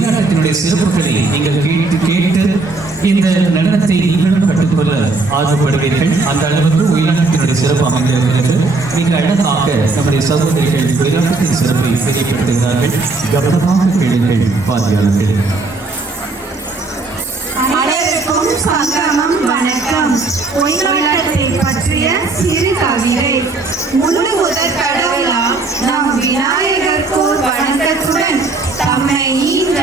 ஒயிலாட்டத்தினுடைய சிறப்புகளை நீங்கள் கேட்டு இந்த நடனத்தை நீங்களும் கற்றுக்கொள்ள ஆர்வப்படுவீர்கள். அந்த அளவுக்கு ஒயிலாட்டத்தினுடைய சிறப்பு அமைந்திருக்கிறது. மிக அழகாக நம்முடைய சகோதரிகள் ஒயிலாட்டத்தின் சிறப்பை தெரியப்படுத்துகிறார்கள். கவனமாக கேளுங்கள் வாத்தியாளர்கள். அனைவருக்கும் சங்கமம் வணக்கம். ஒயிலாட்டத்தை பற்றிய சிறு கவிதை. முழு முதற் கடவுளாம் நம் விநாயகர்கோர் வணக்கத்துடன் தம்மை ஈன்ற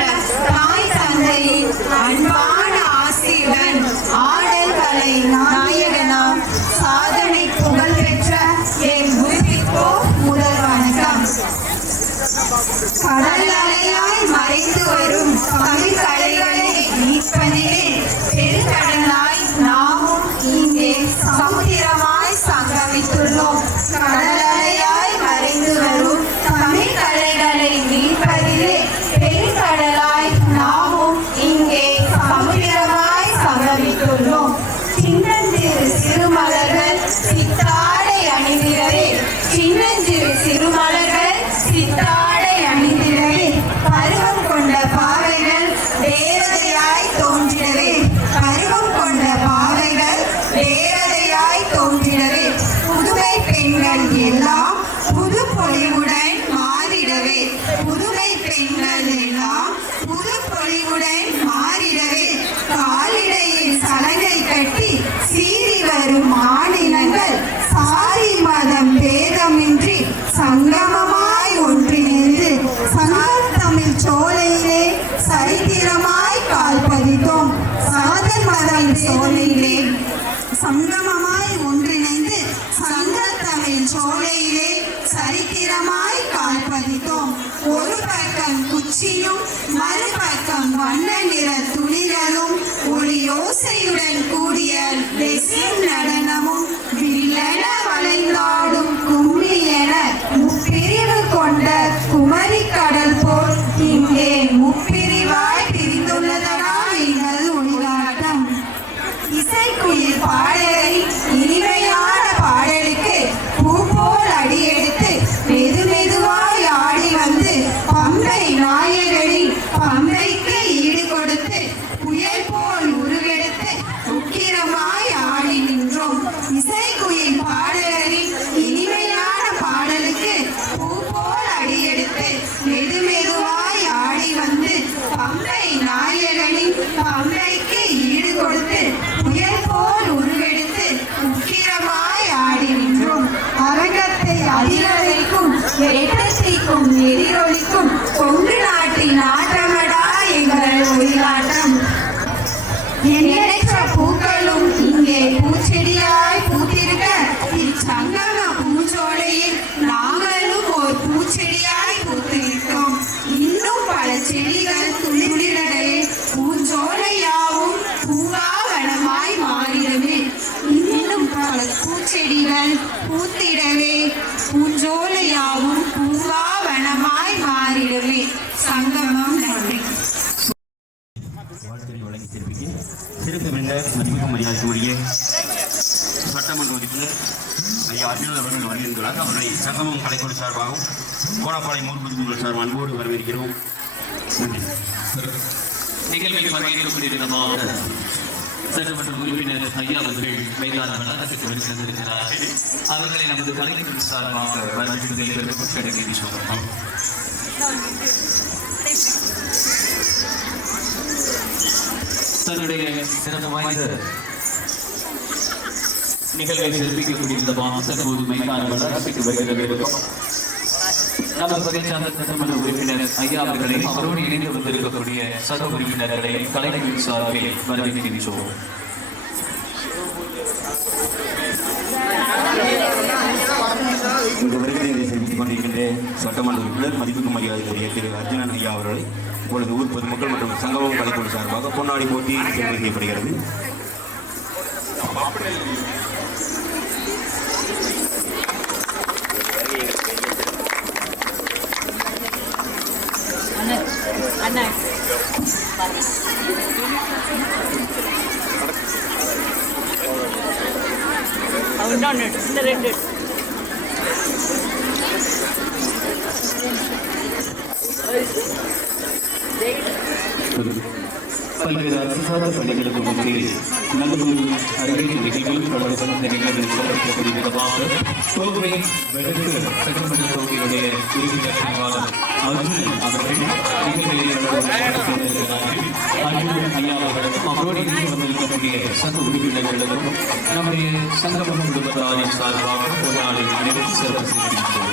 தாய் தந்தையின் அன்பான ஆசையுடன் ஆடல் கலை நாயகனாம் சாதனை புகழ் பெற்ற என் குருவிற்கோ முதல் வணக்கம். கடல் அலையாய் மறைந்து வரும் தமிழ் கலைகளை மீட்பதிலே பெருங்கடலாய் நாமும் இங்கே சமுத்திரமாய் சங்கமித்துள்ளோம். கடல் அலையாய் மறைந்து வரும் தமிழ் கலைகளை மீட்பதிலே பெருங்கடலாய் நாமும் இங்கே சமுத்திரமாய் சங்கமித்துள்ளோம். சின்னஞ்சிறு சிறுமலர்கள் சித்தாடை அணிந்திடவே, சின்னஞ்சிறு சிறுமலர்கள் சித்தாடை அணிந்திடவே, பருவம் கொண்ட பாவைகள் தேவதையாய் தோன்றிடவே, பருவம் கொண்ட பாவைகள் தேவதையாய் தோன்றிடவே, புதுமை பெண்கள் எல்லாம் புது பொலிவுடன் மாறிடவே, புதுமை பெண்கள் எல்லாம் புது பொலிவுடன் மாறிடவே, காலிடையில் சலங்கை கட்டி சீறி வரும் மாநிலங்கள் சாதி மதம் பேதமின்றி சங்கமமாய் ஒன்றிணைந்து சங்கத்தமிழ் சோலையிலே சரித்திரமாய் கால் பதித்தோம். சாதி மதம் சோலையிலே சங்கமமாய் ஒன்றிணைந்து சங்கத்தமிழ் சோலையிலே சரித்திரமாய் கால் பதித்தோம். ஒரு பக்கம் குச்சியும் மறுபக்கம் வண்ண நிற துணிகளும் ஒளியோசையுடன் கூடிய லெசின் நடனமும் வில்லென வளைந்தாடும் கும்மி என முப்பிரிவு கொண்ட குமரி கடல் போல் இங்கே முப்பிரிவாய் பிரிந்துள்ளதடா எங்கள் ஒளியாட்டம். இசைக்குயில் பாடலை இனிமையான பாடலுக்கு பூ போல் அடியெடுத்து மெது மெதுவாய் ஆடி வந்து பம்பை நாயகனின் பம்பைக்கு ஈடு கொடுத்து புயல் போல் உருவெடுத்து உக்கிரமாய் ஆடி நின்றோம். இசைக்குயில் பாடலின் இனிமையான பாடலுக்கு பூ போல் அடியெடுத்து மெது மெதுவாய் ஆடி வந்து பம்பை நாயகனின் பம்பைக்கு ஈடு கொடுத்து புயல் போல் உருவெடுத்து உக்கிரமாய் ஆடி நின்றோம். அரங்கத்தை அதிர வைக்கும் எட்டத்திற்கும் எதிரொலிக்கும் கொங்கு நாட்டின் ஆட்டமடா எங்கள் ஒயிலாட்டம். எண்ணற்ற பூக்களும் இங்கே பூச்செடியாய் பூத்திருக்க இச்சங்கம பூஞ்சோலையில் நாங்களும் ஒரு பூச்செடியாய் பூத்திருக்கோம். இன்னும் பல செடிகள் துளிரிடவே பூஞ்சோலையாவும் பூங்காவனமாய் மாறிடவே, இன்னும் பல பூச்செடிகள் பூத்திடவே பூஞ்சோலையாவும் பூங்காவனமாய் மாறிடவே. சங்கமம். நன்றி. வாழ்த்துறை வழங்கி தெரிவிக்க சிறப்பு விருந்தினர் மதிப்புக்கும் மரியாதைக்குரிய சட்டமன்ற உறுப்பினர் ஐயா அர்ஜுனன் அவர்கள் வருகின்றார். அவர்களை சங்கமம் கலைக்குழு சார்பாகவும் கோணப்பாளை மூர்புதுகள் சார்பாக அன்போடு வரவேற்கிறோம். நன்றி. நிகழ்வில் பங்கேற்கக்கூடிய சட்டமன்ற உறுப்பினர் ஐயா அவர்கள் மைதான வளாகத்துக்கு வருகிறார்கள். அவர்களை நமது கலைக்குழு சார்பாக வரவேற்பதில் கிடைக்கின்றோம். தன்னுடைய சிறப்பு வாய்ந்த நிகழ்வை சிறப்பிக்கக்கூடிய தற்போது மைதான வளாகத்துக்கு வருகிறது. நம்ம பகுதிச்சார்ந்த சட்டமன்ற உறுப்பினர் ஐயா அவர்களை அவரோடு இணைந்து வந்திருக்கக்கூடிய சக உறுப்பினர்களை கலைஞர் சார்பில் வரவேற்கின்றோம். இந்த வருகையை தெரிவித்துக் கொண்டிருக்கின்ற சட்டமன்ற உறுப்பினர் மதிப்புக்கும் மரியாதைக்குரிய திரு அர்ஜுனன் ஐயா அவர்களை இப்பொழுது ஊர் பொதுமக்கள் மற்றும் சங்கமம் கலைக்குழு சார்பாக பொன்னாடி போட்டி செய்யப்படுகிறது. இந்த ரெண்டு பல்வேறு அரசு சார்ந்த பணிகளுக்கு மத்தியில் நல்லதொரு அறிவியல் நிகழ்வுகளும் கடந்த நிகழ்வுகளில் சிறப்பிக்கக்கூடிய விதமாக கோவை வடக்கு சட்டமன்ற தொகுதியுடைய உறுப்பினர் செயலாளர் அர்ஜுனன் அவர்கள் நிகழ்வுகளில் அர்ஜுனன் ஐயா அவர்களுக்கும் அவரோடு இருந்து வந்திருக்கக்கூடிய சங்க உறுப்பினர்களுக்கும் நம்முடைய சங்கம குடும்பத்தாரின் சார்பாக ஒரு நாளை அனைவரும் சிறப்பு செய்திருக்கிறோம்.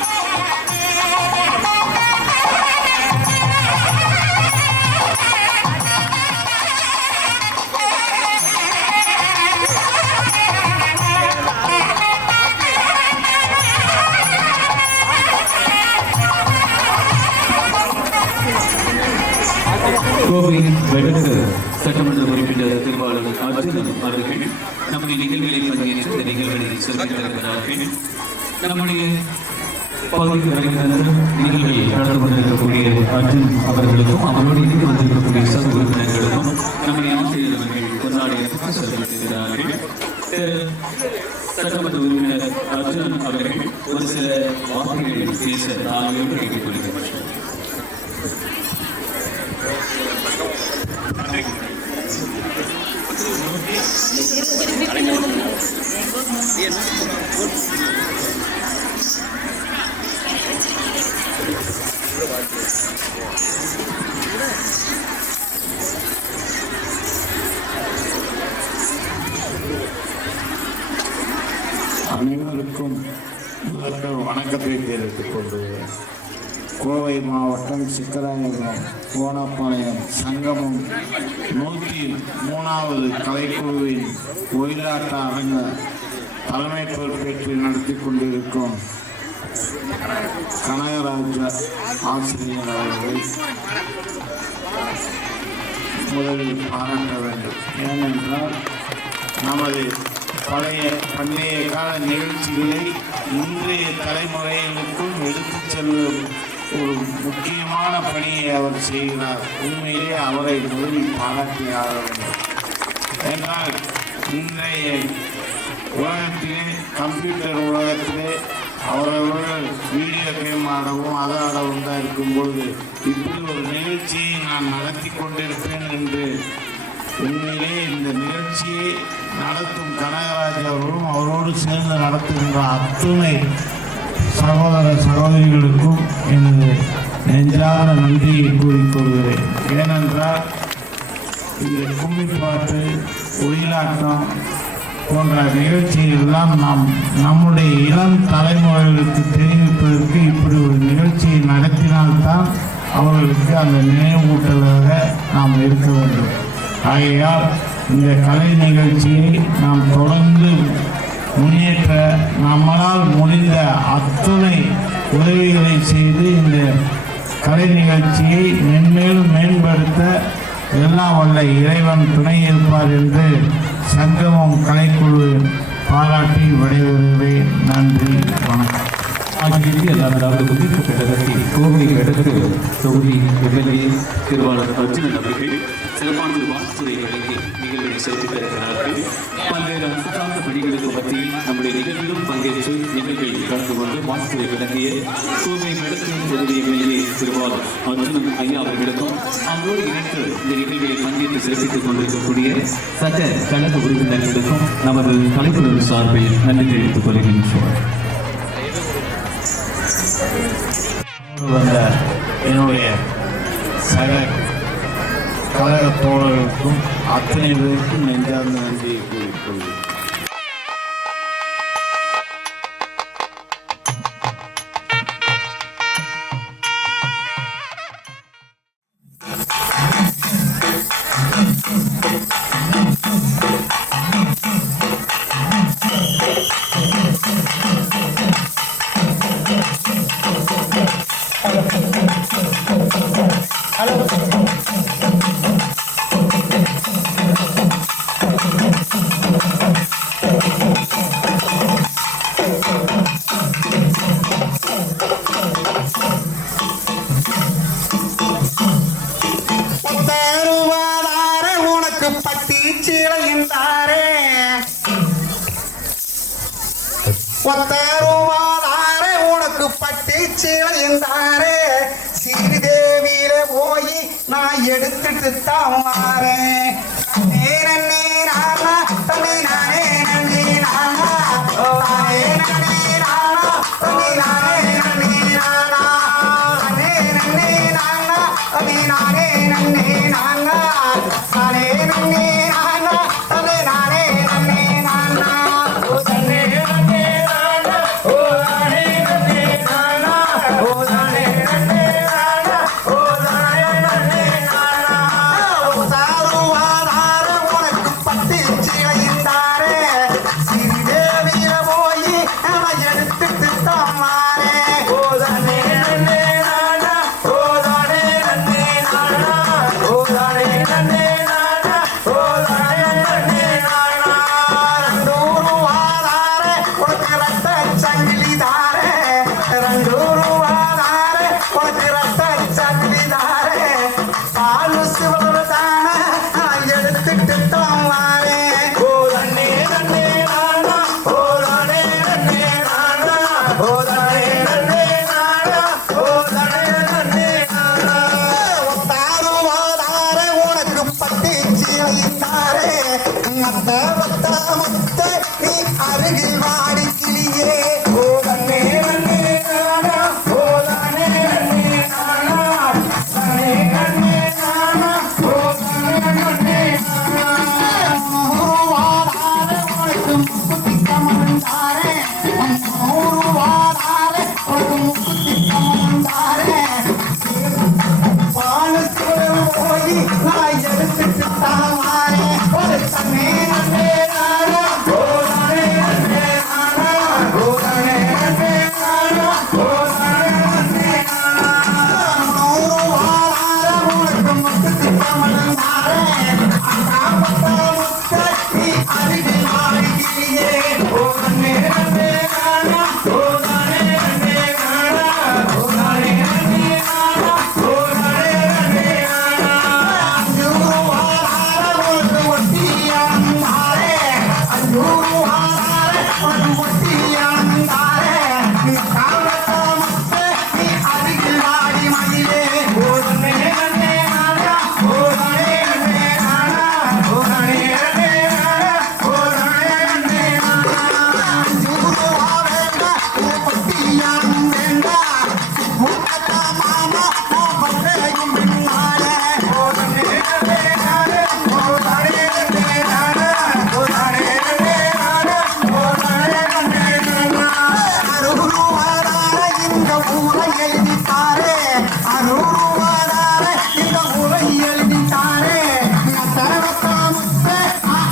கோவை வடக்கு சட்டமன்ற உறுப்பினர் திருவாளர் அர்ஜுனன் அவர்கள் நம்முடைய நிகழ்வுகளில் பங்கேற்று இந்த நிகழ்வுகளில் சிறப்பித்திருக்கிறார்கள். நம்முடைய பகுதியில் வருகின்ற நிகழ்வுகளில் நடந்து கொண்டிருக்கக்கூடிய அர்ஜுன் அவர்களுக்கும் அவரோடு இருந்து வந்திருக்கக்கூடிய சக உறுப்பினர்களுக்கும் நம்முடைய ஆசிரியர் அவர்கள் கொண்டாடியதற்கு சிறப்பித்திருக்கிறார்கள். சட்டமன்ற உறுப்பினர் அர்ஜுனன் அவர்கள் ஒரு சில வார்த்தைகளில் பேச ஆகியோடு கேட்டுக்கொள்கிறேன். அனைவருக்கும் வணக்கத்தை தெரிவித்துக் கொள்கிறேன். கோவை மாவட்டம் சிக்கராயபுரம் கோணப்பாளையம் சங்கமம் 103வது கலைக்குழுவின் ஒயிலாட்ட அரங்க தலைமை பொறுப்பேற்று நடத்தி கொண்டிருக்கும் கனகராஜ ஆசிரியர் அவர்களை முதலில் பாராட்ட வேண்டும். ஏனென்றால் நமது பண்டைய கால நிகழ்ச்சிகளை இன்றைய தலைமுறைகளுக்கும் எடுத்துச் செல்லும் ஒரு முக்கியமான பணியை அவர் செய்கிறார். உண்மையிலே அவரை முதலில் பாராட்டியாக வேண்டும். என்றால் இன்றைய உலகத்திலே கம்ப்யூட்டர் உலகத்திலே அவரவர்கள் வீடியோ கேம் ஆடவும் அதை ஆடவும் தான் இருக்கும்பொழுது இப்படி ஒரு நிகழ்ச்சியை நான் நடத்தி கொண்டிருப்பேன் என்று உண்மையிலே இந்த நிகழ்ச்சியை நடத்தும் கனகராஜ் அவர்களும் அவரோடு சேர்ந்து நடத்துகின்ற அத்துணை சகோதர சகோதரிகளுக்கும் எனது நெஞ்சார்ந்த நன்றியை கூறிக்கொள்கிறேன். ஏனென்றால் இந்த கும்மிப்பாட்டு ஒயிலாட்டம் போன்ற நிகழ்ச்சிகளெல்லாம் நம்முடைய இளம் தலைமுறைகளுக்கு தெரிவிப்பதற்கு இப்படி ஒரு நிகழ்ச்சியை நடத்தினால்தான் அவர்களுக்கு அந்த நினைவூட்டலாக நாம் இருக்க வேண்டும். ஆகையால் இந்த கலை நிகழ்ச்சியை நாம் தொடர்ந்து முன்னேற்ற நம்மளால் முடிந்த அத்துணை உதவிகளை செய்து இந்த கலை நிகழ்ச்சியை மென்மேலும் மேம்படுத்த எல்லாம் வல்ல இறைவன் துணை இருப்பார் என்று சங்கமம் கலைக்குழு பாராட்டி விடைபெறுகிறேன். நன்றி, வணக்கம். ஆகிய எல்லாரும் முன்னிறுத்தப்பட்டதற்கு கோவை வடக்கு தொகுதி எம்எல்ஏ திருவாளர் அர்ஜுனன் அவர்கள் சிறப்பான வாழ்த்துறை வழங்கி நிகழ்வுகளை சிறப்பித்திருக்கிறார்கள். பல்வேறு அரசு சார்ந்த பணிகளுக்கு மத்தியில் நம்முடைய நிகழ்விலும் பங்கேற்று நிகழ்வில் கலந்து கொண்டு வாழ்த்துறை வழங்கிய கோவை வடக்கு தொகுதி எம்எல்ஏ திருவாளர் அர்ஜுனன் ஐயா அவர்களுக்கும் அவரோடு இணைந்து இந்த நிகழ்வில் பங்கேற்று சிறப்பித்துக் கொண்டிருக்கக்கூடிய சட்ட கழக உறுப்பினர்களுக்கும் நமது கலைக்குழு சார்பில் நன்றி தெரிவித்துக் கொள்கின்றோம். வந்த என்னுடைய சக கழக தோழர்களுக்கும் அத்தனை பேருக்கும் நெஞ்சார்ந்த நன்றியை கூறிக்கொள்கிறேன். ஒத்த ரூபாதாரே உனக்கு பட்டி பட்டிச்சீலைந்தாரே ஸ்ரீதேவியில போய் நான் எடுத்துட்டு தான் வாரேன். நன்னே நானா தம்பி நானே நன்னே நானா தானே நன்னே நானா தம்பி நானே நன்னே நானா தானே நன்னே நானா தம்பி நானே நன்னே நானா தானே நன்னே நானா தம்பி நானே நன்னே நானா ஓ தன்னே நன்னே நானா ஓ தானே நன்னே நானா ஓ தானே நன்னே நானா ஓ தானே நன்னே நானா ஓ சாருவாதார உனக்கு பட்டிச்சீலைந்தாரே ஸ்ரீதேவியில போய் அவன் எடுத்துட்டு தான் வாரேன். ஓ தானே நன்னே நானா ஓ தானே நன்னே நானா ஓ தானே நன்னே நானா ஓ தானே நன்னே நானா ரண்டூருவாதார உனக்கு ரத்த சங்கிலி தாரே ரண்டூருவாதார உனக்கு ரத்த சங்கிலி தாரே பாலு சிவன தான நான் எடுத்துட்டு தான் வாரேன். ஓ தன்னே நன்னே நானா ஓ தானே நன்னே நானா ஓ தானே நன்னே நானா ஓ தானே நன்னே நானா ஒத்தாருவாதார உனக்கு பட்டிச்சீலைந்தாரே மத்த மத்த மத்த நீ அருகில் வாடி கிளியே. ஓ தன்னே நன்னே நானா ஓ தானே நன்னே நானா தானே நன்னே நானா ஓ தானே நன்னே நானா நூறுவாதார உனக்கு முக்குத்தி கமந்தாரே நூறுவாதார உனக்கு முக்குத்தி கமந்தாரே பாலத்தில் போய் நான் எடுத்துட்டு தான் வாரேன். ஒரு தன்னே நன்னே நானா ஓ தானே நன்னே நானா ஓ தானே நன்னே நானா ஓ தானே நன்னே நானா நூறுவாதார உனக்கு முக்குத்தி கமந்தாரே முத்த நீ அருகில் வாடி கிளியே. ஓ தன்னே நன்னே நானா ஓ தானே நன்னே நானா ஓ தானே நன்னே நானா ஓ தானே நன்னே நானா அஞ்சூறுவாதார உனக்கு ஒட்டியாந்தாரே அஞ்சூறுவாதார உனக்கு ஒட்டியாந்தாரே நீ காலத்தா முத்த நீ அருகில் வாடி மகிழே. ஓ தன்னே நன்னே நானா ஓ தானே நன்னே நானா ஓ தானே நன்னே நானா ஓ தானே நன்னே நானா அஞ்சூறுவா வேண்டாம் உன் பட்டியான் வேண்டாம் முட்டத்தா மாமா உன் பட்டையும் பின்னாலே. ஓ தன்னே நன்னே நானா ஓ தானே நன்னே நானா ஓ தானே நன்னே நானா ஓ தானே நன்னே நானா அருள்வாதார இந்த ஊரை எழுதித்தாரே அருள்வாதார இந்த ஊரை எழுதித்தாரே நத்தரவத்தாமுத்தே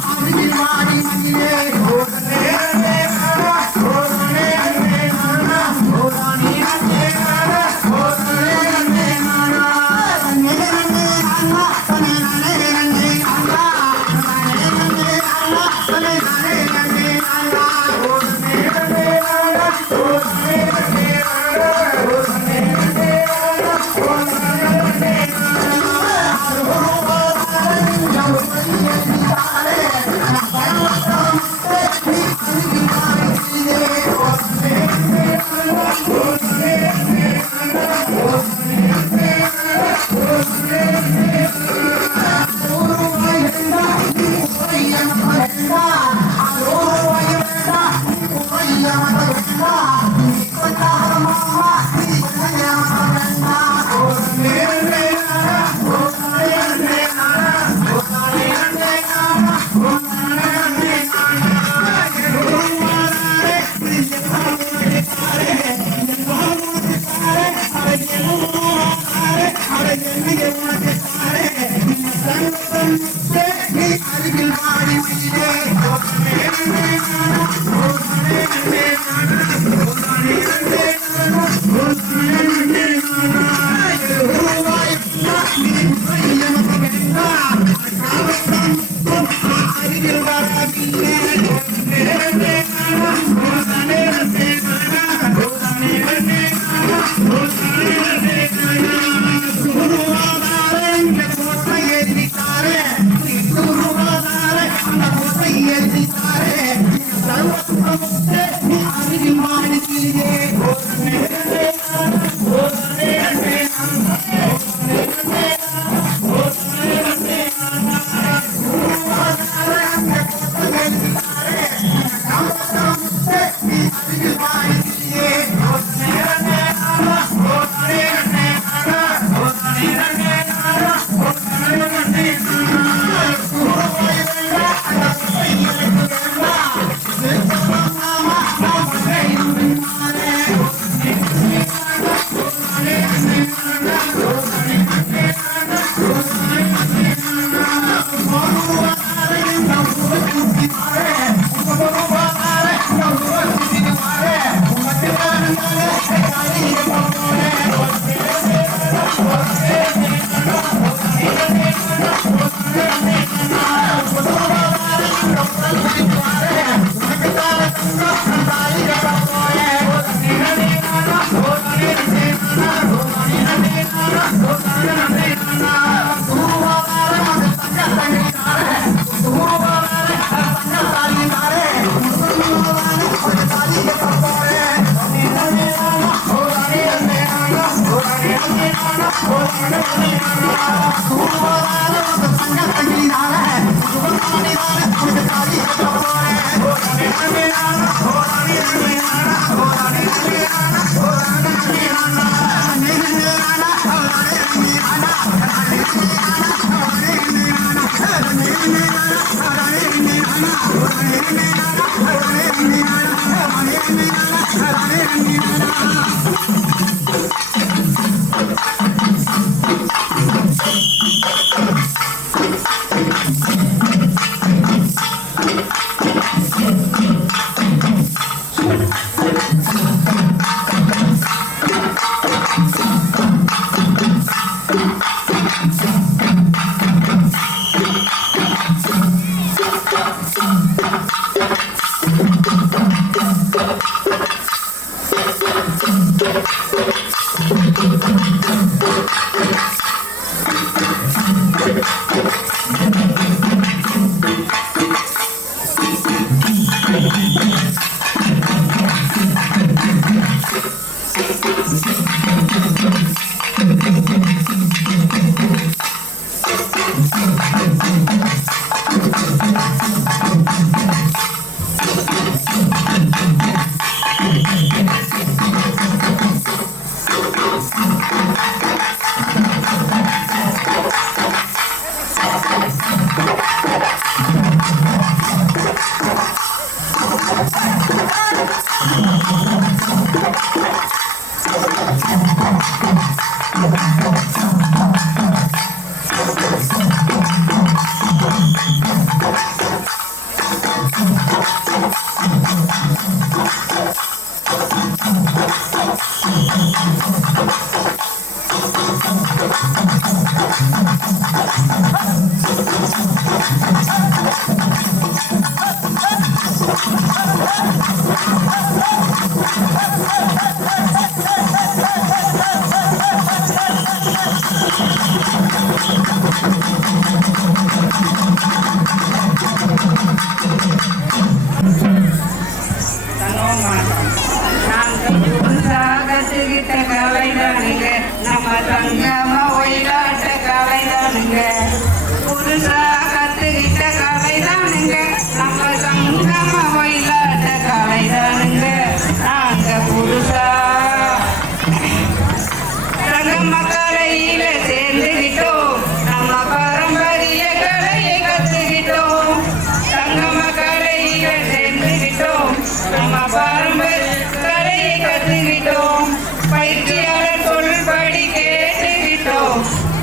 அருகில் வாடி மகிழே. ஓ தன்னே நன்னே நானா ஓ தானே நன்னே நானா ஓ தானே நன்னே நானா ஓ தானே நன்னே நானா தன்னே நன்னே நானா தன்னே நானே நன்னே நானா தானே நன்னே நானா தன்னே நானே நன்னே நானா ஓ தன்னே நன்னே நானா ஓ தானே நன்னே நானா ஓ தானே நன்னே நானா ஓ தானே நன்னே நானா அருள்வாதார இந்த ஊரை எழுதித்தாரே நத்தரவத்தாமுத்தே நீ அருகில் வாடி கிளியே. ஓ தன்னே நன்னே நானா ஓ தானே நன்னே நானா ஓ தானே நன்னே நானா ஓ தானே நன்னே நானா அருள்வாய் வேண்டாம் நீ உரையம வேண்டாம் அருள்வாய் வேண்டாம் நீ உரையம வேண்டாம் நீ கொண்டாட மாமா நீ உரையம வேண்டாம். ஓ தன்னே நன்னே நானா ஓ தானே நன்னே நானா ஓ தானே நன்னே நானா ஓ தானே நன்னே நானா அருள்வாதாரே நீ எல்லாம் உனக்குத்தாரே எல்லாம் உனக்குத்தாரே அவை எல்லாம் அவை என்னைய உனக்குத்தாரே நீ அருகில் வாடி மகிழே. ஓ தன்னே நன்னே நானா ஓ தானே நன்னே நானா ஓ தானே நன்னே நானா ஓ தானே நன்னே நானா எழுவாய் நீ உரையம வேண்டாம் அருகில் வாராதீரே. ஓ தன்னே நன்னே நானா ஓ தானே நன்னே நானா ஓ தானே நன்னே நானா ஓ தானே நன்னே நானா சுருவாதார இந்த கோட்டை எழுதித்தாரே சுருவாதார அந்த கோட்டை எழுதித்தாரே சர்வ நீ அருகில் வாடி கிளியே. ஓ தன்னே நன்னே நானா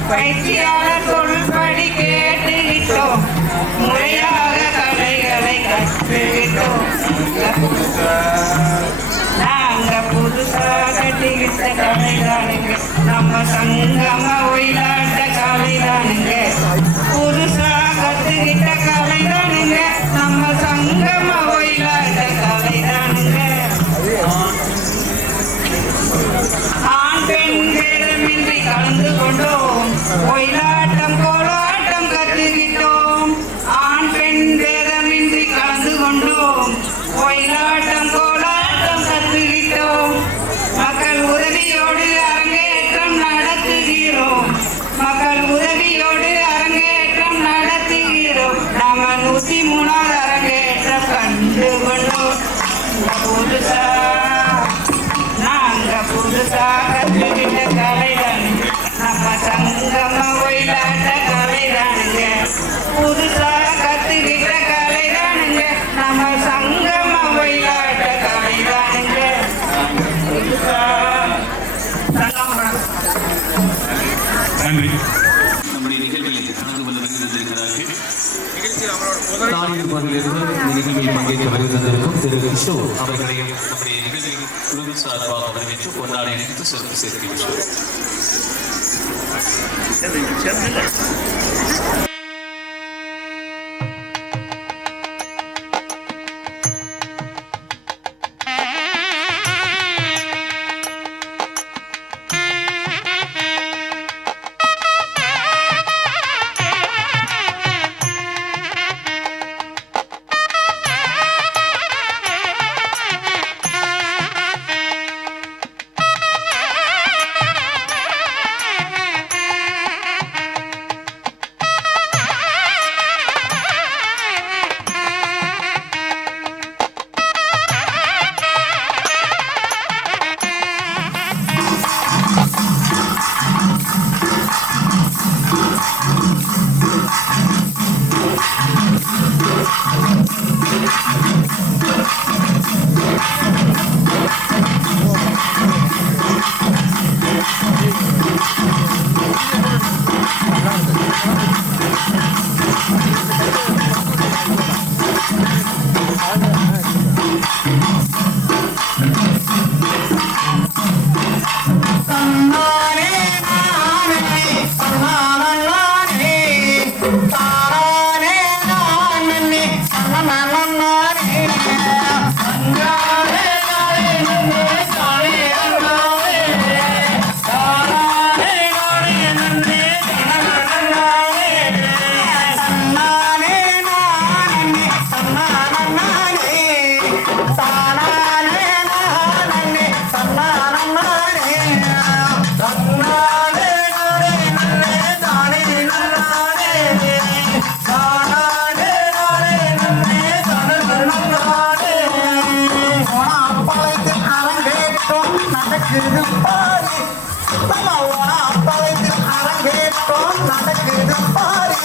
பயிற்சியாளர் சொல்படி கேட்டுவிட்டோம், முறையாக கலைகளை கற்றுவிட்டோம். நாங்க புதுசா கட்டிக்கிட்ட கலைதானுங்க, நம்ம சங்கம ஒயிலாட்ட கலைதானுங்க. புதுசா கத்துக்கிட்ட கலைதானுங்க, நம்ம சங்கம ஒயிலாட்ட கலைதானுங்க. ஆண் பெண் பேதமின்றி கலந்து கொண்டோம், ஒயிலாட்டம் கோலாட்டம் கற்றுக்கிட்டோம். ஆண் பெண் பேதமின்றி கலந்து கொண்டோம், ஒயிலாட்டம் கோலாட்டம் கற்றுக்கிட்டோம். மக்கள் உதவியோடு அரங்கேற்றம் நடத்துகிறோம், மக்கள் உதவியோடு அரங்கேற்றம் நடத்துகிறோம். நாம 103வது அரங்கேற்றம் கண்டு கொண்டோம். புதுசா நாங்க புதுசா கற்றுக்கிட்ட கலைதானுங்க, நம்ம சங்கம ஒயிலாட்ட கலைதானுங்க. புதுசா கத்துக்கிட்ட கலைதானுங்க, நம்ம சங்கம ஒயிலாட்ட கலைதானுங்க. புதுசா நன்றி. நம்முடைய நிகழ்வில் கலந்து கொள்ள வந்திருக்கிறார்கள். தானியப்பாதையிலிருந்து இந்த நிகழ்வில் பங்கேற்க வருகை தந்திருக்கும் திரு கிஷோர் அவர்களையும் நம்முடைய நிகழ்வில் குழு சார்பாக வரவேற்று கொண்டாடி அணிவித்து சிறப்பு சேர்க்கின்றோம். நடக்குது பாரு பழத்தில் அரங்கேற்றம் நடக்குது பாரு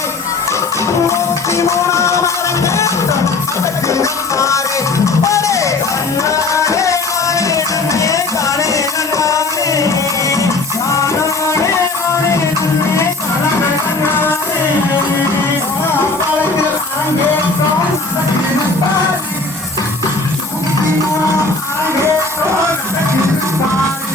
33ஆம் அரங்கேற்றம் நடக்குது பாரு படே கண்ணாடே நானே நன்னே தானே நன்னானே நானே நானே நன்னே தானே நன்னானே பழத்தில் அரங்கேற்றம் நடக்குது பாரு 33ஆம் அரங்கேற்றம் நடக்குது பாரு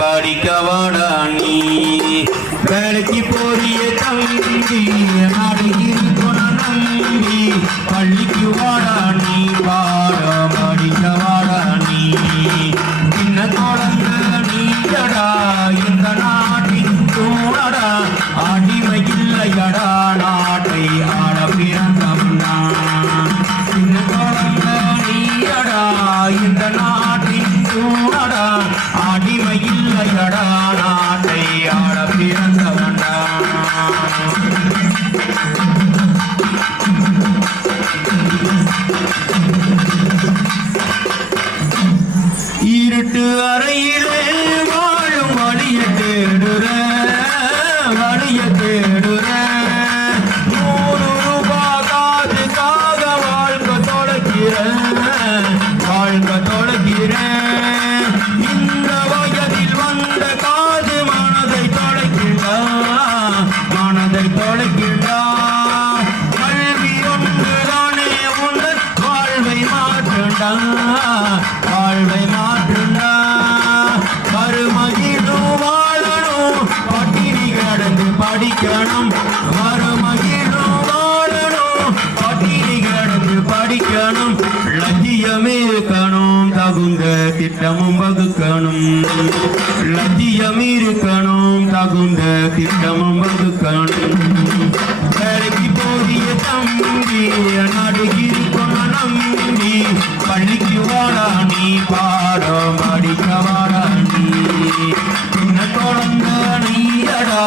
படிக்கவாடா நீ வேலைக்கு போறிய தம்பி நாடுகிற நம்பி பள்ளிக்கு வாடா நீ பாடா படிக்கவாடா நீ சின்ன குழந்த நீடா இந்த நாட்டின் தூணடா அடிமை இல்லையடா நாட்டை ஆட பிறந்தவனா சின்ன குழந்த நீடா இந்த நாட்டின் தூணடா அடிமை இல்லையடா நாட்டை ஆட பிறந்தவனா இருட்டு அறையிலே வாழும் வழிய தேடுற 100 ரூபாய் காசுக்காக வாழ்க்கை தொலைக்கிறேன் இந்த வயதில் வந்த காது மனதை தொலைக்கின்றா கல்வி ஒன்றுதானே உங்கள் வாழ்வை மாற்றுண்டா மறுமகிழும் வாழணும் பட்டினி கிடந்து படிக்கணும் மறுமகிழும் வாழணும் பட்டினி கிடந்து படிக்கணும் லட்சியம் இருக்கணும் தகுந்த திட்டமும் வகுக்கணும் லட்சியம் இருக்கணும் தகுந்த திட்டமும் வகுக்கணும் வேலைக்கு போறிய தம்பி நடுகிருக்கொண்ட நம்பி பள்ளிக்கு வாடா நீ பாடம் படிக்க வாடா நீ சின்ன குழந்த நீடா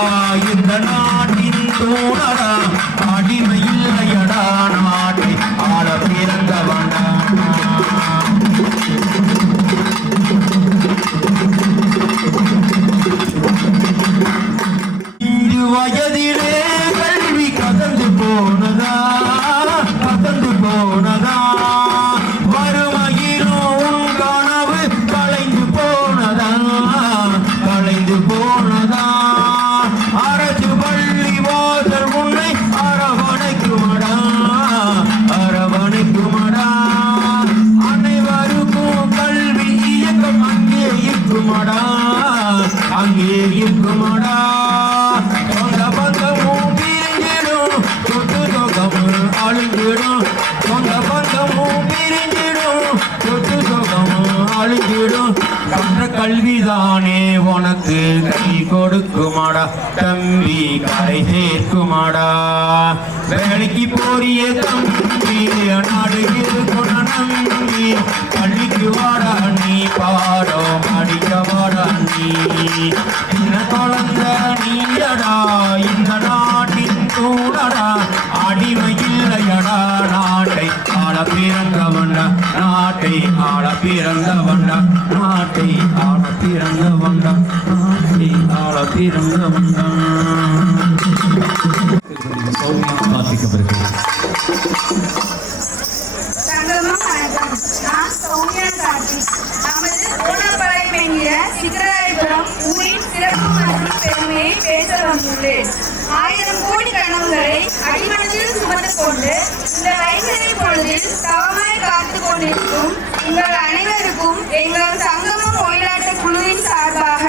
இந்த நாட்டின் தூணடா அடிமை இல்லையடா நாட்டை ஆட பிறந்தவனா வயதிலே கல்வி கதந்து போனதா வறுமையிலும் உன் கனவு கலைந்து போனதா அரசு பள்ளி வாசல் உன்னை அரவணைக்குமடா அனைவருக்கும் கல்வி இயக்கம் அங்கே இருக்குமடா சொந்த பந்தமும் பிரிஞ்சிடும் சொத்து சொகமும் அழிஞ்சிடும் சொந்த பந்தமும் பிரிஞ்சிடும் சொத்து சொகமும் அழிஞ்சிடும் கற்ற கல்விதானே உனக்கு கை கொடுக்குமாடா தம்பி கரை சேர்க்குமாடா வேலைக்கு போறிய தம்பி நாடுகிற நம்பி பள்ளிக்கு வாடா நீ பாடம் படிக்க வாடா நீ சின்ன குழந்த நீடா இந்த நாட்டின் தூணடா அடிமை இல்லையடா நாட்டை ஆள பிறந்தவன்டா நாட்டை ஆள பிறந்தவன்டா சௌமியா கார்த்திக் அவர்கள். சங்கமம் வணக்கம். நான் சௌமியா கார்த்திக். நமது கோணப்பாளையம் என்கிற சிக்கராயபுரம் ஊரின் சிறப்பு மற்றும் பெருமையை பேச வந்துள்ளேன். 1000 கோடி கனவுகளை அடிமனதில் சுமந்து கொண்டு இந்த 5 பொழுதில் தவமாய் காத்துக் கொண்டிருக்கும் உங்கள் அனைவருக்கும் எங்கள் சங்கமம் ஒயிலாட்ட குழுவின் சார்பாக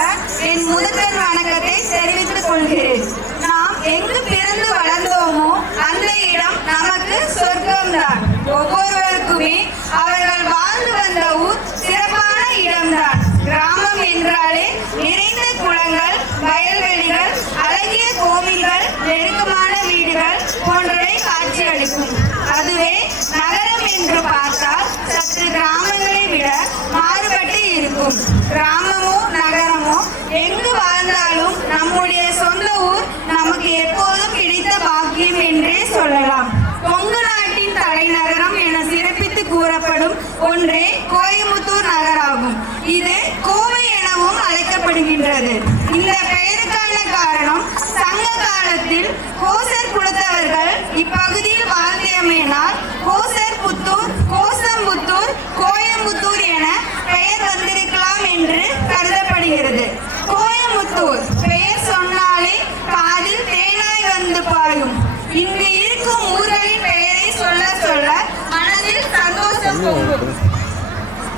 என் முதற்கண் வணக்கத்தை தெரிவித்துக் கொள்கிறேன். நாம் எங்கு பிறந்து வளர்ந்தோமோ அந்த இடம் நமக்கு சொர்க்கம்தான். ஒவ்வொருவருக்குமே அவர்கள் வாழ்ந்து வந்த ஊர் சிறப்பான இடம்தான். கிராமம் என்றாலே நிறைந்த குளங்கள், வயல்வெளிகள், அழகிய கோவில்கள், நெருக்கமான வீடுகள் போன்றவை காட்சியளிக்கும். அதுவே நகரம் என்று பார்த்தால் சற்று கிராமங்களை விட மாறுபட்டு இருக்கும். கிராமமோ நகரமோ எங்கு வாழ்ந்தாலும் நம்முடைய சொந்த ஊர் நமக்கு எப்போதும் கிடைத்த பாக்கியம் என்றே சொல்லலாம். கொங்கு நாட்டின் தலைநகரம் என சிறப்பித்து கூறப்படும் ஒன்றே கோயமுத்தூர் நகராகும். இது கோவை எனவும் அழைக்கப்படுகின்றது. இந்த பெயருக்கான காரணம் சங்க காலத்தில் கோசர் குலத்தவர்கள் இப்பகுதியில் வாழ்ந்தமையினால் கோசர் புத்தூர், கோசம்புத்தூர், கோயம்புத்தூர் என பெயர் வந்திருக்கலாம் என்று கருதப்படுகிறது. கோயமுத்தூர் பெயர் சொன்னாலே காதில் தேனாய் வந்து பாயும். இங்கு இருக்கும் ஊர்களின் பெயரை சொல்ல சொல்ல மனதில் சந்தோஷம் பொங்கும்.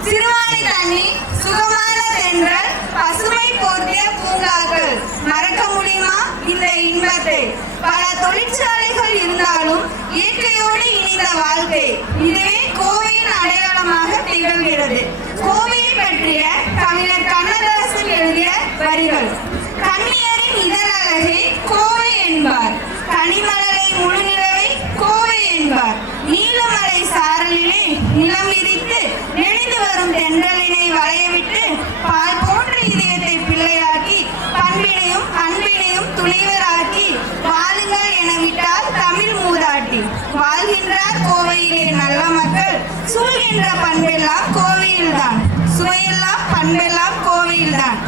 சிறுவாணி தண்ணி, சுகமான தென்றல், பசுமை போர்த்திய பூங்காக்கள், மறக்க முடியுமா இந்த இன்பத்தை? பல தொழிற்சாலைகள் இருந்தாலும் இயற்கையோடு இணைந்த வாழ்க்கை, இதுவே கோவையின் அடையாளமாக திகழ்கிறது. கோவையை பற்றிய கவிஞர் கண்ணதாசன் எழுதிய வரிகள்: கண்ணியரின் இதழழகை கோவை என்பார், கனிமலரை முழுநிலவை கோவை என்பார், நீலமலை சாரலிலே நிலம் விரித்து நெளிந்து வரும் தென்றலினை வளையவிட்டு பால் போன்ற இதயத்தை பிள்ளையாக்கி பண்பினையும் அன்பினையும் துணைவராக்கி வாழுங்கள் என விட்டால் தமிழ் மூதாட்டி. வாழ்கின்றார் கோவையிலே நல்ல மக்கள், சூழ்கின்ற பண்பெல்லாம் கோவையில்தான், சுவையெல்லாம் பண்பெல்லாம் கோவையில்தான்.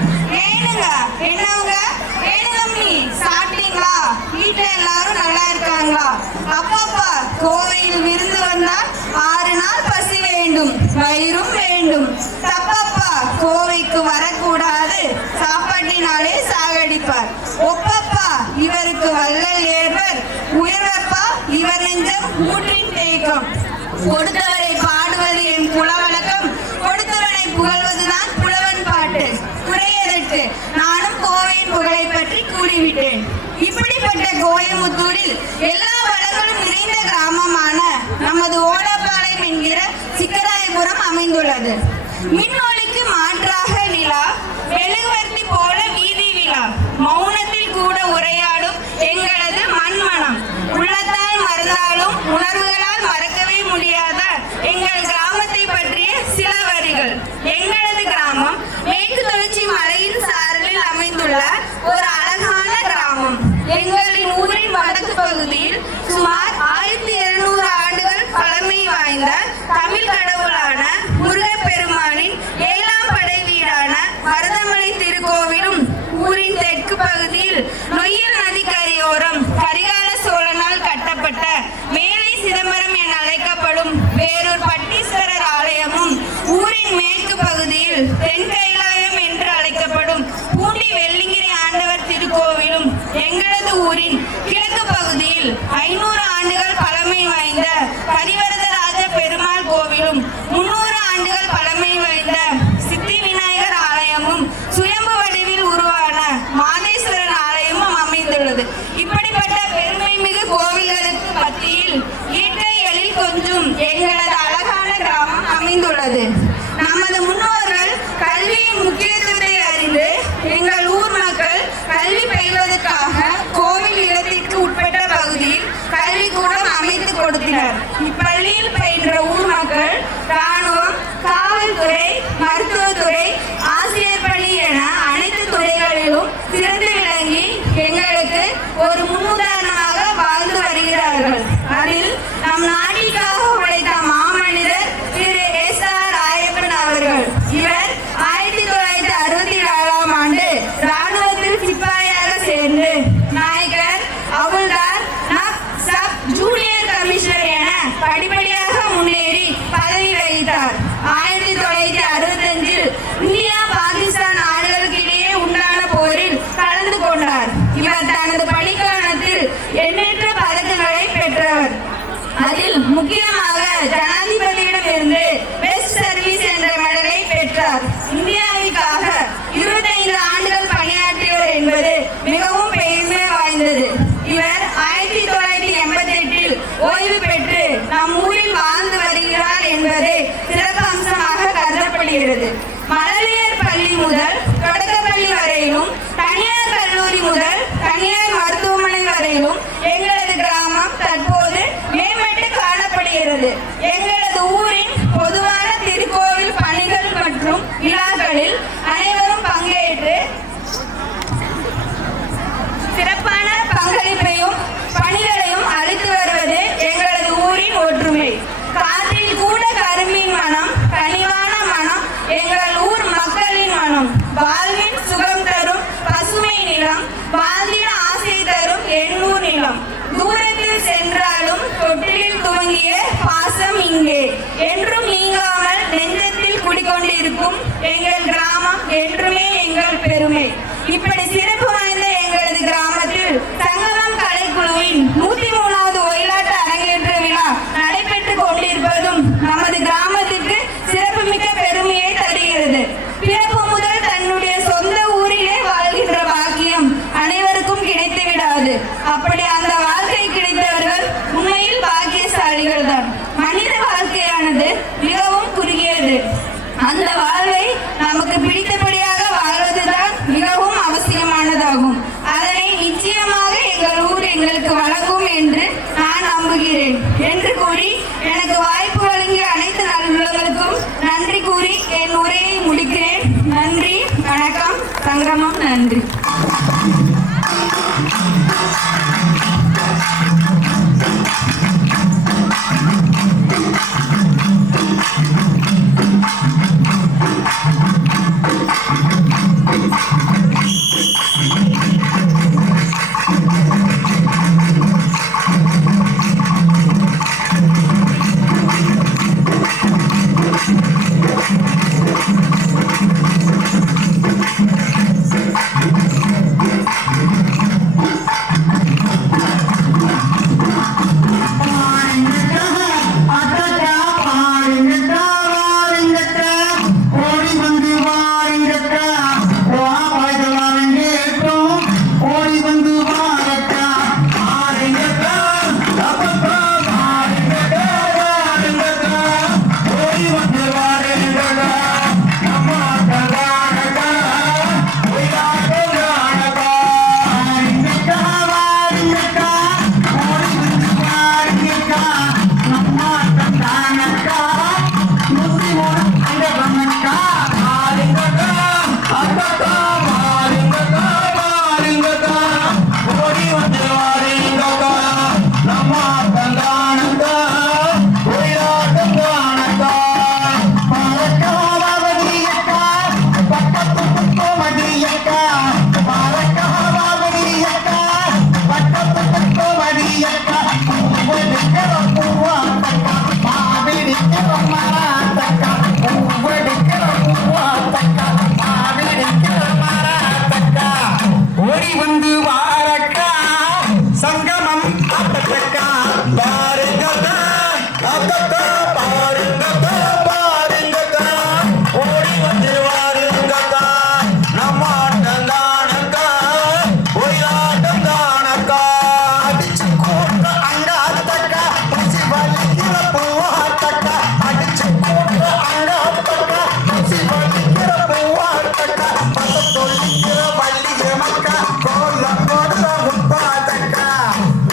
ஏனுங்க என்னவங்க, ஏனுங்கம்மி சாப்பிட்டீங்களா? வீட்டுல எல்லாரும் நல்லா இருக்காங்களா? அப்பப்பா கோவையில் விருந்து வந்தால் 6 நாள் பசி வேண்டும், வயிறும் வேண்டும். தப்பப்பா கோவைக்கு வரக்கூடாது, சாப்பாட்டினாலே சாகடிப்பார். ஒப்பப்பா இவருக்கு வள்ளல் ஏற்பர், உயர்வப்பா இவர் நெஞ்சம் ஊற்றின் தேக்கம். கொடுத்தவரை பாடுவது என் குலவழக்கம், கொடுத்தவனை புகழ்வதுதான் புலவன் பாட்டு. குறையதற்கு நானும் கோவையின் புகழை பற்றி கூறிவிட்டேன். இப்படிப்பட்ட கோயமுத்தூரில் எல்லா வளங்களும் நிறைந்த கிராமமான நமது ஓலப்பாளையம் என்கிற சிக்கராயபுரம் அமைந்துள்ளது. மின்னொலிக்கு மாற்றாக நிலா, மெழுகுவர்த்தி போல வீதி விழா, மௌனத்தில் கூட உரையாடும் எங்களது மண்மனம். உள்ளத்தால் மறந்தாலும் உணர்வுகளால் மறக்கவே முடியாத எங்கள் கிராமத்தை பற்றிய சில வரிகள். எங்களது கிராமம் மேற்கு தொடர்ச்சி மலையின் சாரலில் அமைந்துள்ள ஒரு அழகான கிராமம். எங்களின் ஊரின் வடக்கு பகுதியில் சுமார் 1200 ஆண்டுகள் பழமை வாய்ந்த தமிழ் கடவுளான முருகப்பெருமானின் 7ஆம் படை வீடான மருதமலை திருக்கோவிலும், ஊரின் தெற்கு பகுதியில் நொய்யல் நதி கரையோரம் கரிகால சோழனால் கட்டப்பட்ட மேலை சிதம்பரம் என அழைக்கப்படும் வேறூர் பட்டீஸ்வரர் ஆலயமும், ஊரின் மேற்கு பகுதியில் தென் கைலாயம் என்று அழைக்கப்படும் பூண்டி வெள்ளிங்கிரி ஆண்டவர் திருக்கோவிலும், எங்களது ஊரின் கிழக்கு பகுதியில் 500 ஆண்டுகள் பழமை வாய்ந்த கரிவரதராஜ பெருமாள் கோவிலும், 300 ஆண்டுகள் பழமை வாய்ந்த சித்தி விநாயகர் ஆலயமும், சுயம்பு வடிவில் உருவான மாதேஸ்வரன் ஆலயமும் அமைந்துள்ளது. இப்படிப்பட்ட பெருமை மிகு கோவில்களுக்கு மத்தியில் இயற்கை எழில் கொஞ்சும் எங்களது அழகான கிராமம் அமைந்துள்ளது. நமது முன்னோர்கள் கல்வியின் முக்கியத்துவத்தை அறிந்து எங்கள் ஊர் மக்கள் கல்வி பயில்வதற்காக கோவில் இடத்திற்கு உட்பட்ட பகுதியில் கல்விக்கூடம் அமைத்து கொடுத்தனர். இப்பள்ளியில் பயின்ற ஊர் மக்கள் இராணுவம், காவல்துறை, மருத்துவத்துறை, ஆசிரியர் பணி என அனைத்து துறைகளிலும் சிறந்து விளங்கி எங்களுக்கு ஒரு முன்னுதாரணமாக வாழ்ந்து வருகிறார்கள். அதில் நம் நாட்டிற்காக உழைத்த மாமனிதர் திரு S.R. ராயப்பன் அவர்கள். இவர் 1964ஆம் ஆண்டு இராணுவத்தில் சிப்பாயாக சேர்ந்து நாயகர், அவுல்தார், சப் ஜூனியர் கமிஷனர் என படிப்படியாக முன்னேறி பதவி வகித்தார். 1965இல் இந்தியா பாகிஸ்தான் நாடுகளுக்கு இடையே உண்டான போரில் கலந்து கொண்டார். இவர் தனது பணிக்காலத்தில் எண்ணற்ற பதக்கங்களை பெற்றவர். அதில் முக்கியமாக வருகிறது. எங்களது ஊரின் பொதுவான திருக்கோவில் பணிகள் மற்றும் விழாக்களில் அனைவரும் பங்கேற்று சிறப்பான பங்களிப்பையும் பணிகளையும் அளித்து வருவது எங்களது ஊரின் ஒற்றுமை. காற்றில் கூட கரும்பின் மனம், கனிவான மனம் எங்கள் ஊர் மக்களின் மனம். வாழ்வின் சுகம் தரும் பசுமை நிலம், வாழ்ந்திட ஆசை தரும் எண்ணூர் நிலம். தூரத்தில் சென்றாலும் தொட்டிலில் துவங்கிய பாசம் இங்கே என்றும் நீங்காமல் நெஞ்சத்தில் குடிக்கொண்டிருக்கும் எங்கள் கிராமம் என்றுமே எங்கள் பெருமை. இப்படி சிறப்பு வாய்ந்த எங்களது கிராமத்தில் சங்கமம் கலைக்குழுவின் 103வது ஒயிலாட்ட அரங்கேற்ற விழா நடைபெற்றுக் கொண்டிருப்பதும் நமது கிராமத்திற்கு சிறப்புமிக்க பெருமையை தருகிறது. பிறப்பு முதல் தன்னுடைய சொந்த ஊரிலே வாழ்கின்ற பாக்கியம் அனைவருக்கும் கிடைத்து விடாது. அப்படி அந்த வாழ்க்கை கிடைத்தவர்கள் உண்மையில் பாக்கியசாலிகள் தான். மனித வாழ்க்கையானது மிகவும் குறுகியது. அந்த வாழ்வை நமக்கு பிடித்தபடியாக வாழ்வதுதான் மிகவும் அவசியமானதாகும். அதனை நிச்சயமாக எங்கள் ஊர் எங்களுக்கு வழங்கும் என்று நான் நம்புகிறேன் என்று கூறி எனக்கு வாய்ப்பு வழங்கிய அனைத்து நல்லுள்ளவர்களுக்கும் நன்றி கூறி என் உரையை முடிக்கிறேன். நன்றி, வணக்கம், சங்கமம். நன்றி.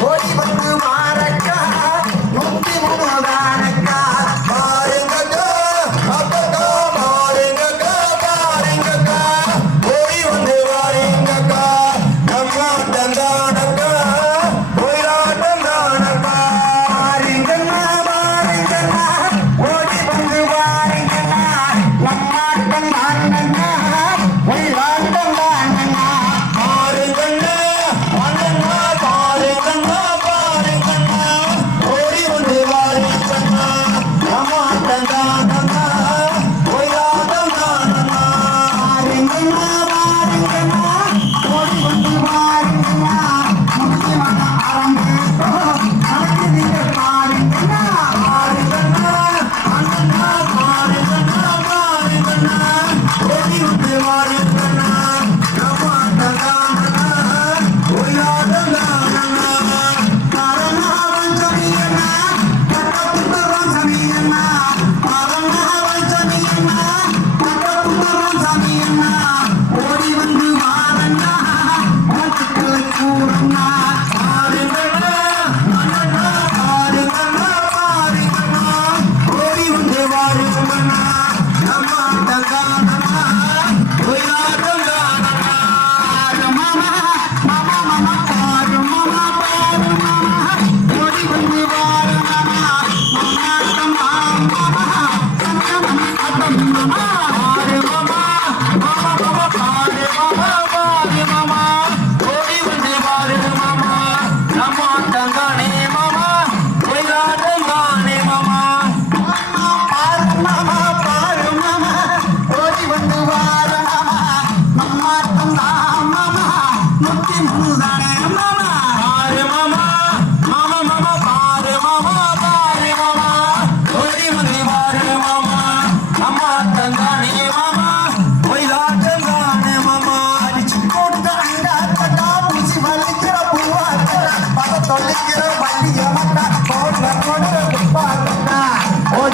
ஓடி வந்து மாறக்கா 103 தானக்கா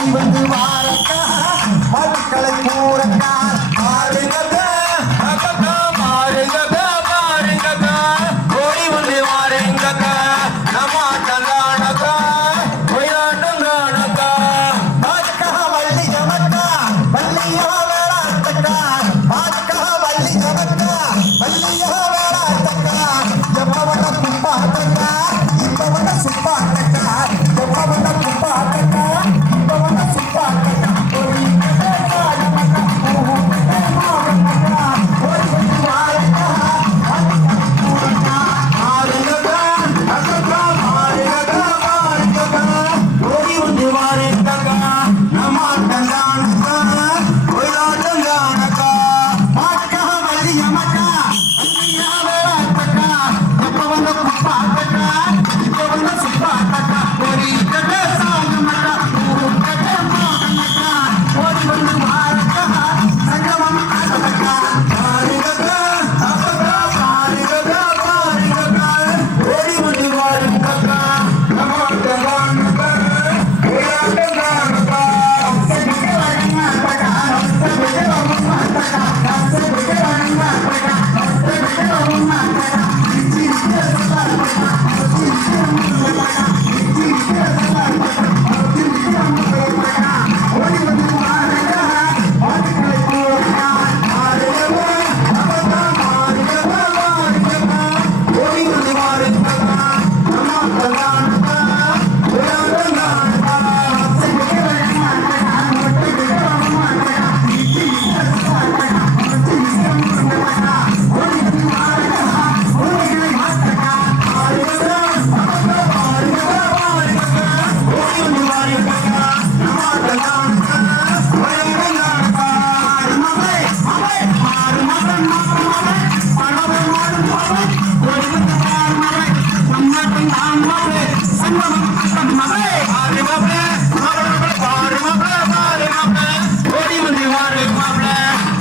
ஓடி வந்து வாரக்கா மக்களை கூறக்கா மாறுங்கக்கா அக்கா மாறுங்கக்கா மாறுங்கக்கா ஓடி வந்து வாருங்கக்கா நம்ம தங்கானக்கா ஒயாட்டங்கானக்கா பாதுக்கா வள்ளி ஜமக்கா வள்ளியா வேளாத்தக்கா பாதுக்கா வள்ளி ஜமக்கா வள்ளியா வேளாத்தக்கா எப்பவன குப்பாத்தக்கா இப்பவன சுப்பாத்தக்கா எப்பவன குப்பாத்தக்கா இப்பவன சுப்பாத்தக்கா ஓடி கட்டக்கா ஜமக்கா ஓடி மாறக்கா ஓடி வந்து வாரக்கா மாறுங்கக்கா அக்கா மாறுங்கக்கா மாறுங்கக்கா ஓடி வந்து வாருங்கக்கா நம்ம தங்கானக்கா ஒயாட்டங்கானக்கா பாதுக்கா வள்ளி ஜமக்கா வள்ளியா வேளாத்தக்கா எப்பவன குப்பாத்தக்கா இப்பவன சுப்பாத்தக்கா ஓடி கட்டக்கா ஜமக்கா ஓடி வந்து வாரக்கா சங்கமம் ஆட்டக்கா மாறுங்கக்கா அக்கா மாறுங்கக்கா மாறுங்கக்கா ஓடி வந்து வாருங்கக்கா நம்ம தங்கானக்கா ஒயாட்டங்கானக்கா சபிக்க வரங்கக்கா சபிக்க வரங்கக்கா சபிக்க வரங்கக்கா சபிக்க வரங்கக்கா ஓடி வந்து வாருங்கக்கா பாதுகளை கூறக்கா மாறுங்கக்கா அக்கா மாறுங்கக்கா மாறுங்கக்கா ஓடி வந்து வாருங்கக்கா நம்ம தங்கானக்கா ஒயாட்டங்கானக்கா சபிக்க வரங்கக்கா சபிக்க வரங்கக்கா ஓடி வந்து வாருங்கக்கா ஓடிகளை மாத்தக்கா மாறுங்கக்கா அக்கா மாறுங்கக்கா மாறுங்கக்கா ஓடி வந்து வாருங்கக்கா நம்ம தங்கானக்கா ஒயாட்டங்கானக்கா மகளே மகளே மாறு மகள் மாறு மகள் மகளே மாறு மகள் ஓடி வந்து வாரு மகளே நம்ம தங்கான மகளே சங்கமம் அக்கம் மகளே மாறு மகளே மாறு மகளே மாறு மகளே மாறு மகளே ஓடி வந்து வாரு மகளே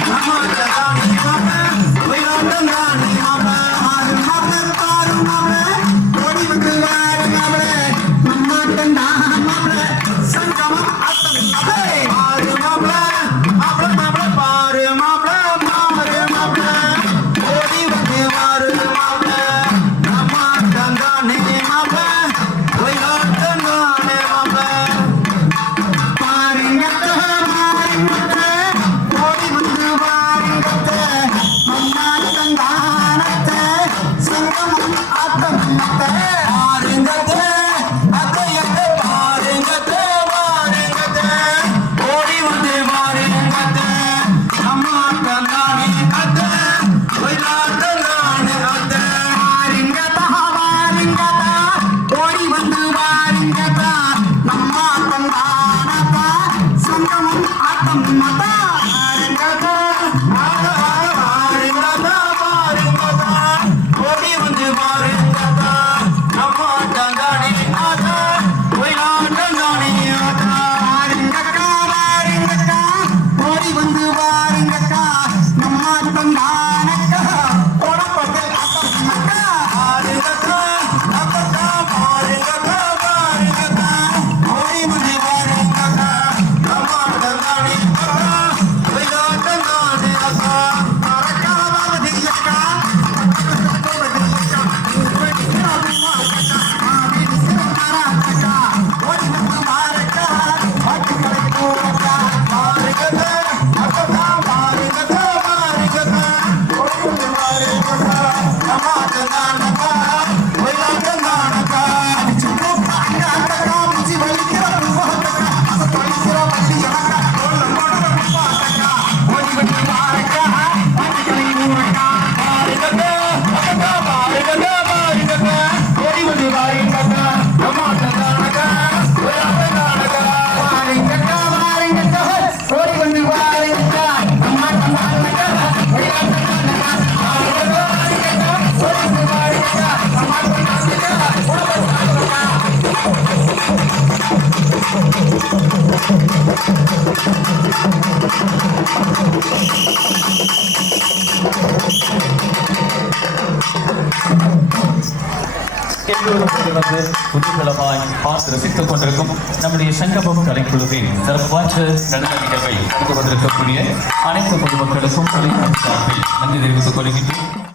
நம்ம தங்கான மகளே ஒயாட்டங்கான மகளே மாறு மகளே மாறு மகளே ஓடி வந்து வாரு மகளே நம்ம தங்கான மகளே சங்கமம் அக்கம் மகளே மாறு மகளே மகளே மகளே பாரு மகளே மாறு மகளே ஓடி வந்து வாரு மகளே நம்ம தங்கான மகளே ஒயாட்டங்கான மகளே பாருங்கக்கா மாறுங்கக்கா ஓடி வந்து வாருங்கக்கா அம்மா தங்கானக்கா சங்கமம் ஆட்டமக்கா மாறுங்கக்கா அக்கையக்கா பாருங்கக்கா மாறுங்கக்கா ஓடி வந்து வாருங்கக்கா அம்மா தங்கானக்கா ஒயாட்டங்கானக்கா மாறுங்கக்கா வாருங்கக்கா ஓடி வந்து வாருங்கக்கா நம்ம தங்கானக்கா சங்கமம் ஆட்டமக்கா மாறுங்கக்கா மாறுங்கக்கா மாறுங்கக்கா ஓடி வந்து வாருங்கக்கா நம்ம தங்கானக்கா ஒயாட்டங்கானக்கா மாறுங்கக்கா மாறுங்கக்கா ஓடி வந்து வாருங்கக்கா நம்ம தங்கானக்கா ஓடப்பட்டல் ஆட்டமக்கா மாறுங்கக்கா அக்கா மாறுங்கக்கா மாறுங்கக்கா ஓடி வந்து வாருங்கக்கா நம்ம தங்கானக்கா ஒயாட்டங்கானக்கா மறக்காதீங்கக்கா ஓடி வந்து வாருங்கக்கா பாட்டுகளை கூறக்கா மாறுங்கக்கா அக்கா மாறுங்கக்கா மாறுங்கக்கா ஓடி வந்து வாருங்கக்கா நம்ம தங்கானக்கா ஒயாட்டங்கானக்கா அக்கா முச்சி வலிக்கிற பூவாக்கா அத தொலைக்கிற வள்ளி எனக்கா ஓடி வந்து வாருங்கக்கா பாட்டுகளை கூறக்கா மாறுங்கக்கா அக்கா மாறுங்கக்கா மாறுங்கக்கா ஓடி வந்து வாருங்கக்கா நம்ம தங்கானக்கா ஒயாட்டங்கானக்கா மாறுங்கக்கா மாறுங்கக்கா ஓடி வந்து வாருங்கக்கா நம்ம தங்கானக்கா ஒயாட்டங்கானக்கா மாறுங்கக்கா மாறுங்கக்கா ஓடி வந்து வாருங்கக்கா நம்ம தங்கானக்கா எல்லோரும் வந்து குதூகலமாய் பார்த்து ரசித்துக் கொண்டிருக்கும் நம்முடைய சங்கமம் கலைக்குழுவின் சிறப்பு வாய்ந்த நடன நிகழ்வை நடந்து கொண்டிருக்கக்கூடிய அனைத்து பொதுமக்களுக்கும் தொலைக்காட்சி சார்பில் நன்றி தெரிவித்துக் கொள்கின்றோம்.